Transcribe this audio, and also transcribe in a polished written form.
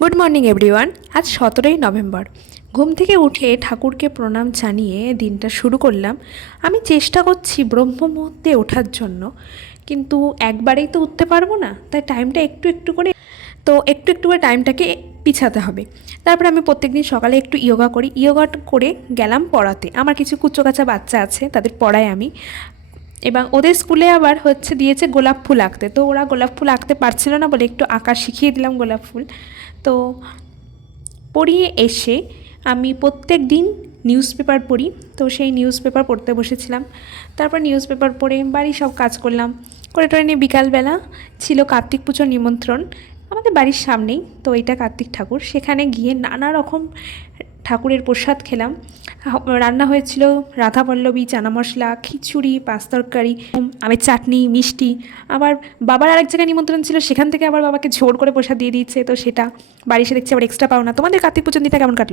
Good morning everyone. আজ 17ই November. ঘুম থেকে উঠে ঠাকুরকে প্রণাম জানিয়ে দিনটা শুরু করলাম। আমি চেষ্টা করছি ব্রহ্ম মুহূর্তে ওঠার জন্য, কিন্তু একবারেই তো উঠতে পারবো না, তাই টাইমটা একটু একটু করে টাইমটাকে পিছাতে হবে। তারপরে আমি প্রত্যেকদিন সকালে একটু ইয়োগা করি, ইয়োগা করে গেলাম পড়াতে। আমার কিছু কুচোকাচা বাচ্চা আছে, তাদের পড়াই আমি। এবং ওদের স্কুলে আবার দিয়েছে গোলাপ ফুল আঁকতে, তো ওরা গোলাপ ফুল আঁকতে পারছিল না বলে একটু আঁকা শিখিয়ে দিলাম গোলাপ ফুল। তো পড়িয়ে এসে আমি প্রত্যেক দিন নিউজ পেপার পড়ি, তো সেই নিউজ পেপার পড়তে বসেছিলাম। তারপর নিউজ পেপার পড়ে বাড়ির সব কাজ করলাম, করে টোরে নিয়ে বিকালবেলা ছিল কার্তিক পুজোর নিমন্ত্রণ আমাদের বাড়ির সামনেই। তো এটা কার্তিক ঠাকুর, সেখানে গিয়ে নানা রকম ঠাকুরের প্রসাদ খেলাম। রান্না হয়েছিল রাধাপল্লবী, চানা মশলা, খিচুড়ি, পাঁচ তরকারি, আমের চাটনি, মিষ্টি। আবার বাবার আরেক জায়গায় নিমন্ত্রণ ছিল, সেখান থেকে আবার বাবাকে জোর করে প্রসাদ দিয়ে দিয়েছে, তো সেটা বাড়ি এসে দেখছি আবার এক্সট্রা পাও না। তোমাদের কার্তিক পুজোর দিনটা কেমন কাটলো?